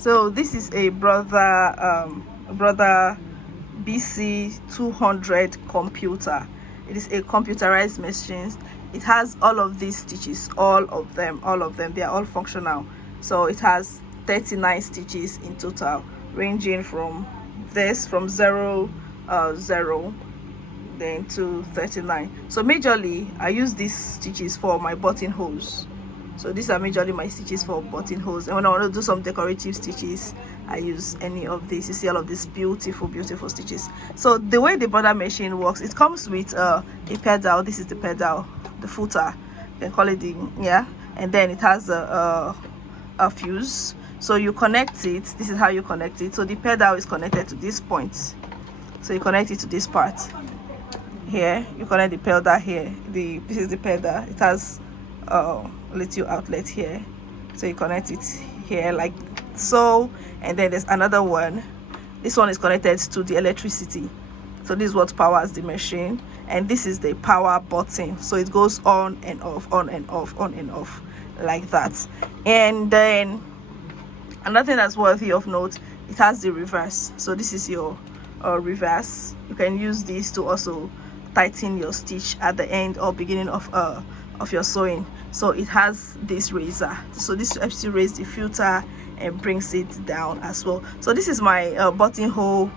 So this is a Brother BC2100 computer. It is a computerized machine. It has all of these stitches, all of them, they are all functional. So it has 39 stitches in total, ranging from 0 then to 39. So majorly I use these stitches for my buttonholes. So these are majorly my stitches for buttonholes, and when I want to do some decorative stitches, I use any of these. You see all of these beautiful stitches. So the way the border machine works, it comes with a pedal. This is the pedal, the footer, you can call it and then it has a fuse. So you connect it. This is how you connect it. So the pedal is connected to this point, so you connect it to this part here. You connect the pedal here. This is the pedal. It has little outlet here, so you connect it here like so, and then there's another one. This one is connected to the electricity, so this is what powers the machine, and this is the power button, so it goes on and off, on and off, on and off, like that. And then another thing that's worthy of note, it has the reverse. So this is your reverse. You can use this to also tighten your stitch at the end or beginning of your sewing. So it has this razor, so this helps you raise the filter and brings it down as well. So this is my buttonhole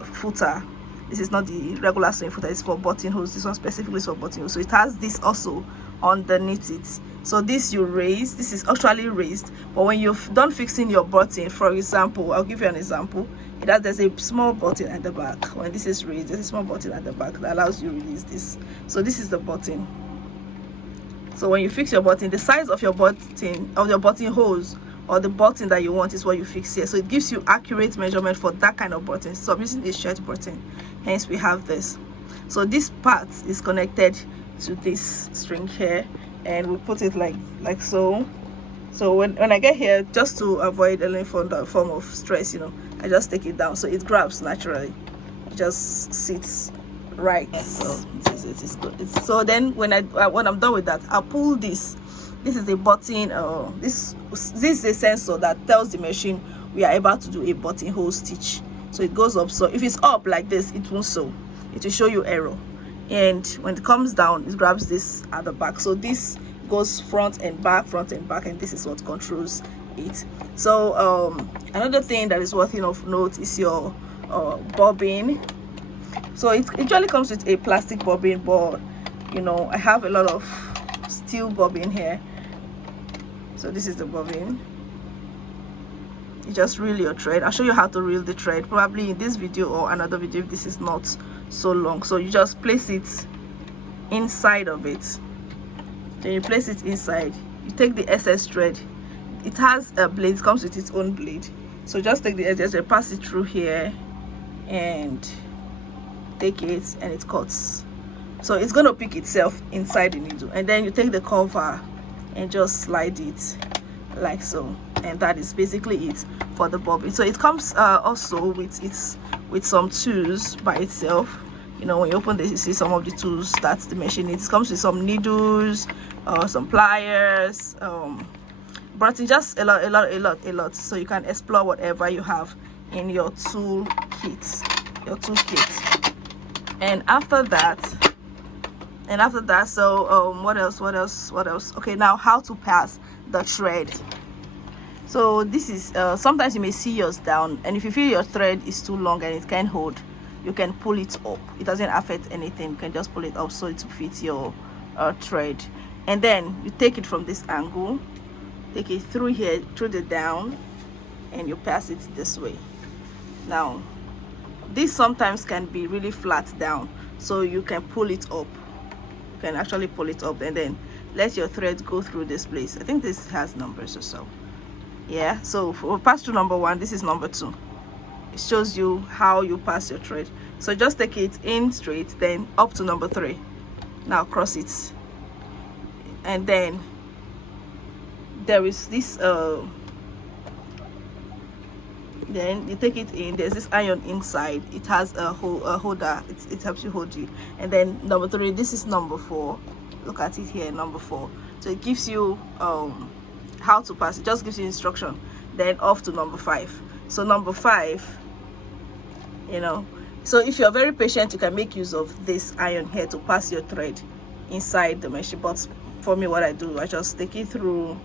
footer. This is not the regular sewing footer, it's for buttonholes. This one specifically is for buttonholes. So it has this also underneath it. So this you raise, this is actually raised, but when you've done fixing your button, for example, I'll give you an example. There's a small button at the back. When this is raised, there's a small button at the back that allows you to release this. So this is the button. So when you fix your button, the size of your button, of your buttonholes, or the button that you want, is what you fix here. So it gives you accurate measurement for that kind of button. So I'm using this shirt button, hence we have this. So this part is connected to this string here, and we put it like so. So when I get here, just to avoid any form of stress, I just take it down, so it grabs naturally. It just sits right. So it's good. So then when I'm done with that, I'll pull this. This is a button. This is a sensor that tells the machine we are about to do a buttonhole stitch. So it goes up. So if it's up like this, it won't sew. It will show you error. And when it comes down, it grabs this at the back. So this goes front and back, and this is what controls it. So another thing that is worthy of note is your bobbin. So it usually comes with a plastic bobbin, but I have a lot of steel bobbin here. So this is the bobbin. You just reel your thread. I'll show you how to reel the thread probably in this video or another video if this is not so long. So you just place it inside of it. Then you place it inside. You take the excess thread. It has a blade. It comes with its own blade. So just take the excess thread, pass it through here, and take it, and it cuts. So it's going to pick itself inside the needle, and then you take the cover and just slide it like so, and that is basically it for the bobbin. So it comes also with some tools by itself. When you open this, you see some of the tools that the machine needs. It comes with some needles, some pliers, but it's just a lot, so you can explore whatever you have in your tool kit. And after that, so what else? Okay, now how to pass the thread. So this is sometimes you may see yours down, and if you feel your thread is too long and it can't hold, you can pull it up. It doesn't affect anything. You can just pull it up so it fits your thread, and then you take it from this angle, take it through here, through the down, and you pass it this way. Now this sometimes can be really flat down, so you can pull it up. You can actually pull it up and then let your thread go through this place. I think this has numbers or so. Yeah, so for pass through number 1, this is number 2. It shows you how you pass your thread. So just take it in straight, then up to number 3. Now cross it, and then there is this then you take it in. There's this iron inside. It has a holder. It helps you hold you. And then number 3, this is number 4. Look at it here, number 4. So it gives you how to pass. It just gives you instruction. then off to number 5. So number 5, you know, so if you're very patient, you can make use of this iron here to pass your thread inside the machine. But for me, what I do, I just take it through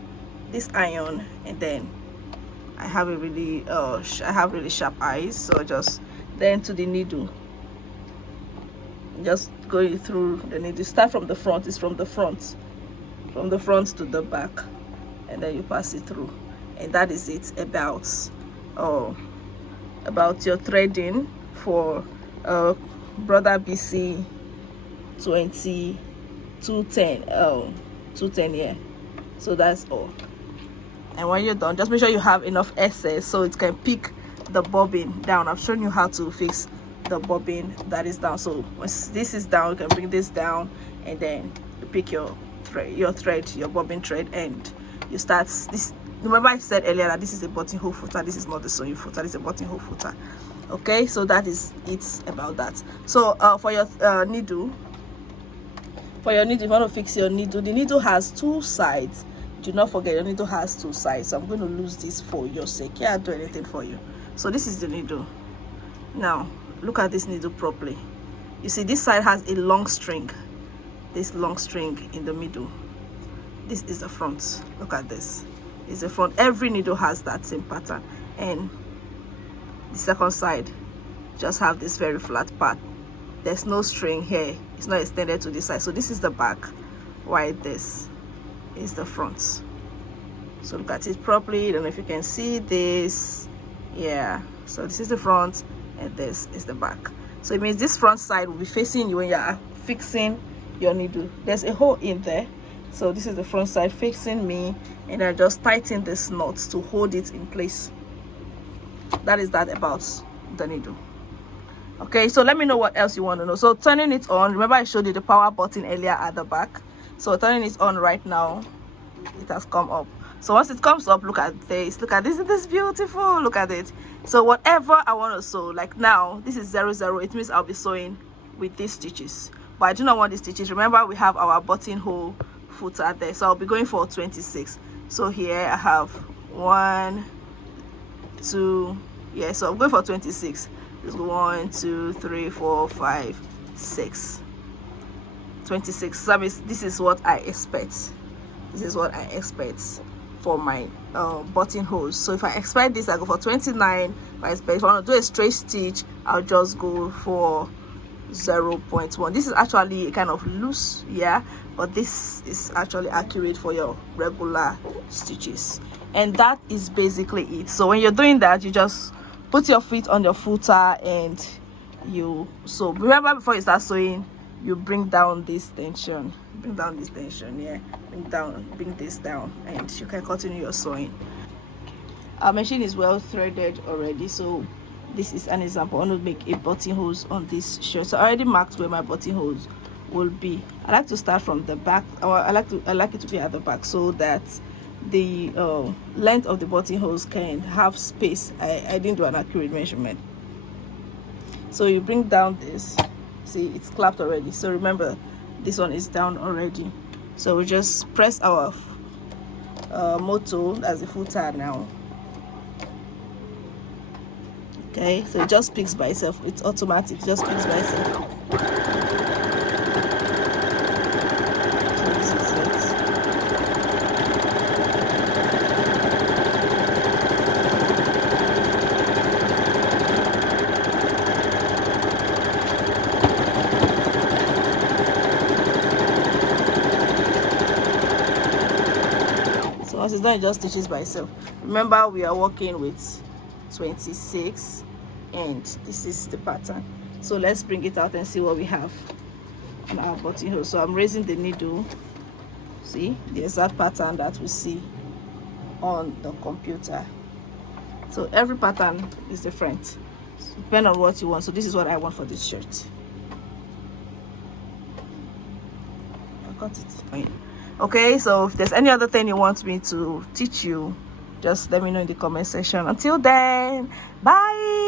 this iron, and then I have a really sharp eyes, so just then to the needle, just going through the needle. Start from the front. It's from the front to the back, and then you pass it through, and that is it about your threading for Brother BC2100 210, yeah. So that's all. And when you're done, just make sure you have enough excess so it can pick the bobbin down. I've shown you how to fix the bobbin that is down. So once this is down, you can bring this down, and then you pick your bobbin thread, and you start this. Remember I said earlier that this is a buttonhole footer, this is not the sewing footer, this is a buttonhole footer. Okay, so that is it about that. So for your needle, if you want to fix your needle, the needle has 2 sides. Do not forget, your needle has 2 sides. So I'm going to lose this for your sake. Yeah, I'll do anything for you. So this is the needle. Now look at this needle properly. You see this side has a long string, this long string in the middle. This is the front. Look at this. It's the front. Every needle has that same pattern, and the second side just have this very flat part. There's no string here, it's not extended to this side. So this is the back, while this is the front. So look at it properly. I don't know if you can see this. Yeah, so this is the front and this is the back. So it means this front side will be facing you when you are fixing your needle. There's a hole in there, so this is the front side facing me, and I just tighten this knot to hold it in place. That is that about the needle. Okay, so let me know what else you want to know. So turning it on, remember I showed you the power button earlier at the back. So turning it on right now, it has come up. So once it comes up, look at this, look at this, it is beautiful, look at it. So whatever I want to sew, like now this is 00, it means I'll be sewing with these stitches, but I do not want these stitches. Remember we have our buttonhole footer there, so I'll be going for 26. So here I have 1, 2, yeah, so I'm going for 26. It's 1, 2, 3, 4, 5, 6, 26. So that means this is what I expect. This is what I expect for my buttonholes. So if I expect this, I go for 29. If I want to do a straight stitch, I'll just go for 0.1. This is actually kind of loose, yeah, but this is actually accurate for your regular stitches. And that is basically it. So when you're doing that, you just put your feet on your footer and you sew. Remember, before you start sewing, you bring down this tension, yeah, bring this down, and you can continue your sewing. Our machine is well threaded already, so this is an example. I want to make a buttonholes on this shirt. So I already marked where my buttonholes will be. I like to start from the back. I like it to be at the back, so that the length of the buttonholes can have space. I didn't do an accurate measurement. So you bring down this, see it's clapped already, so remember this one is down already. So we just press our motor, that's the footer now. Okay, so it just picks by itself, it's automatic, it just picks by itself. So this is it. So once it's done, it just stitches by itself. Remember, we are working with 26, and this is the pattern. So let's bring it out and see what we have on our buttonhole. So I'm raising the needle. See the exact pattern that we see on the computer. So every pattern is different, so depending on what you want. So this is what I want for this shirt. I got it. Okay, so if there's any other thing you want me to teach you, just let me know in the comment section. Until then, bye.